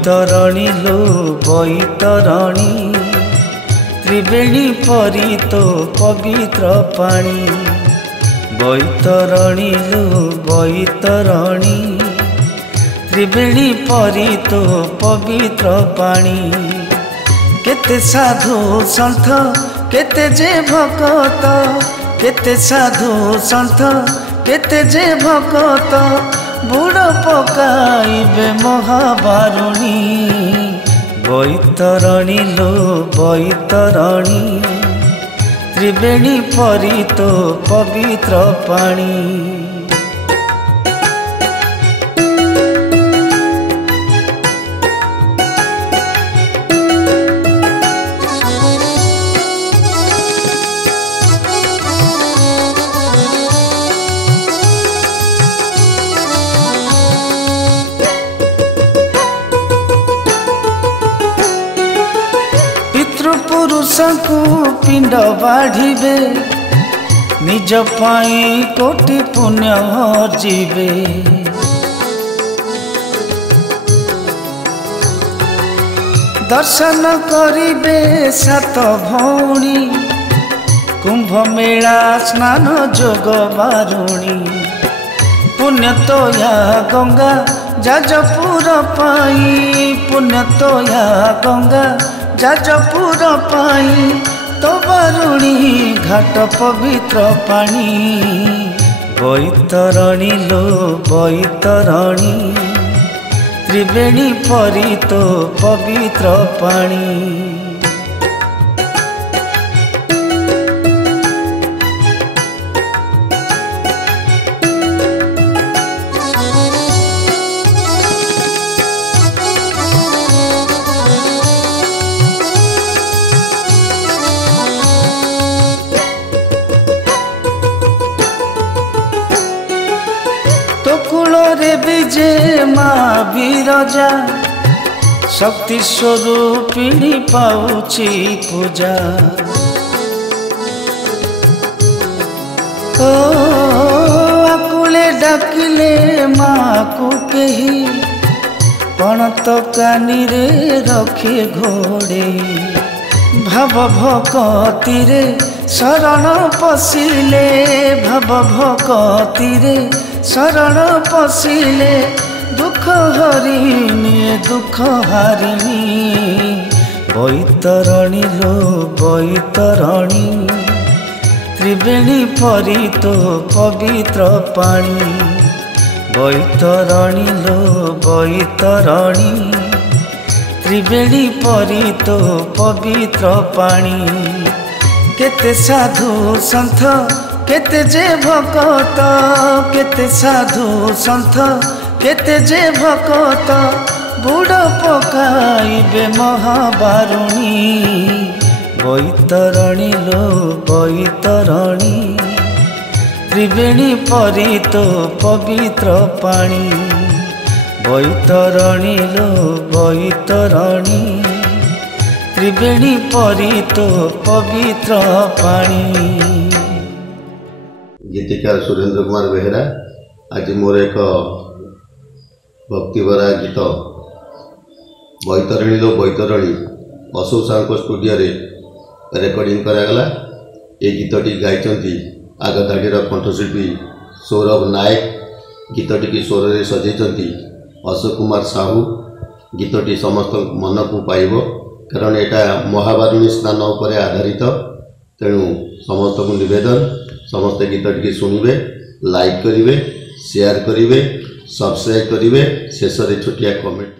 बैतरणी लो बैतरणी त्रिवेणी परी तो पवित्र पानी बैतरणी लो बैतरणी त्रिवेणी परी तो पवित्र पानी केते साधु सन्थ केते जे भगत केते साधु सन्थ केते जे भगत बुड़ पकाइबे महाबारुणी बैतरणी लो बैतरणी त्रिवेणी परी तो पवित्र पानी पुरुष को पिंड बाढ़े निज पाई कोटि पुण्य हर्जिबे दर्शन करिबे सात भौणी कुंभ मेला स्नान जोग बारुणी पुण्य तो या गंगा जाजपुर पाई पुण्य तो या गंगा जाजपुर पाई तो बारुणी घाट पवित्र पानी बैतरणी लो बैतरणी त्रिवेणी परी तो पवित्र पानी कूଳରେ विजे माँ विरजा शक्ति स्वरूपिणी पाउछि पूजा तो आकुले डाकिले माँ को कही पण तो कानी रे रखे घोड़े भाव भक्ति रे शरण पशिले भाव भक्ति रे शरण पशिले दुख हरिणी दुख हारिणी बैतरणी लो बैतरणी त्रिवेणी परी तो पवित्र पानी बैतरणी लो बैतरणी त्रिवेणी परी तो पवित्र पानी केते साधु सन्थ केते जे भगत केते साधु सन्थ केते जे भगत बुड़ पकाइबे महाबारुणी बैतरणी लो बैतरणी त्रिवेणी परी तो पवित्र पानी बैतरणी लो बैतरणी त्रिवेणी परी तो पवित्र पानी। गीतिकार सुरेंद्र कुमार बेहेरा आज मोर एक भक्तिभरा गीत बैतरणी लो बैतरणी अशोक साहू स्टूडियो रे रेकर्डिंग करागला। ये गीतटी गाई आगदाड़ीर कंठशिल्पी सौरभ नायक गीतटी स्वर में सजाई अशोक कुमार साहू। गीतटी समस्त मन को पाइब कारण यहाँ महाबारुणी स्नान उपर आधारित तेणु समस्त को निवेदन समस्ते गीतटी शुणिबे लाइक करिवे शेयर करिवे सब्सक्राइब करिवे शेष रे छोटिया कमेंट